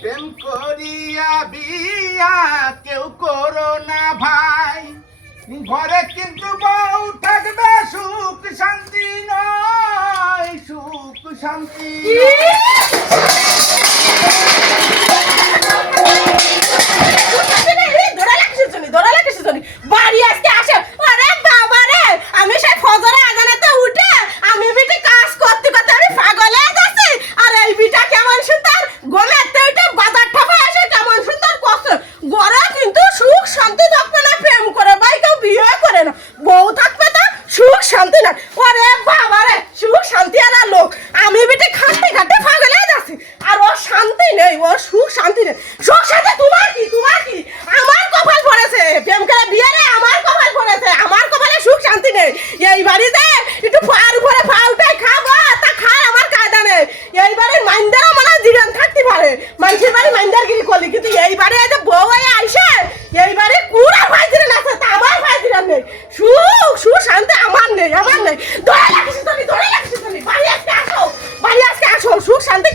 প্রেম করিয়া বিয়া কেউ করো না ভাই, ঘরে কিন্তু বউ থাকবে সুখ শান্তি নয়, সুখ শান্তি বাড়ি আজকে আসে। আরে বাবা রে, আমি সেই ফজরে আজানেতে উঠে আমি বিটি কাজ করতে করতে আমি পাগল হয়ে যাচ্ছি। আর এই বিটা কেমন সুন্দর গোলেতে উঠে বাজার ঠাপা আসে, কেমন সুন্দর করছে। ঘরে কিন্তু সুখ শান্তি থাকবে না, প্রেম করে ভাই কেউ বিয়ে করে না, বউ থাকবে না, সুখ শান্তি না। ওরে বাবা রে, সুখ শান্তি আর লোক আমি বিটি খাটতে খাটতে পাগল হয়ে যাচ্ছি। আর ও শান্তি নেই, ও সুখ শান্তি নেই। সুখ শান্তি তোমার কি, তোমার কি? আমার কপাল পড়েছে প্রেম করে বিয়ে রে, আমার কপাল পড়েছে, আমার কপালে সুখ শান্তি নেই। এই বাড়িতে একটু পার উপরে পা উঠাই খাবো, তা খায় আমার কায়দা নেই। এই বাড়ির মাইন্দারও মনে হয় জীবন থাকতে পারে, মানুষের বাড়ি মাইন্দারগিরি করলি, কিন্তু এই বাড়ি যে বউ হয়ে আইসে এই বাড়ি কুড়া ফাইজিরেন আছে, তা আমার ফাইজিরেন নেই। সুখ সুখ শান্তি আমার নেই, আমার নেই। ধরে রাখিস তুমি, ধরে রাখিস তুমি। বাড়ি আজকে আসো, বাড়ি আজকে আসো, সুখ শান্তি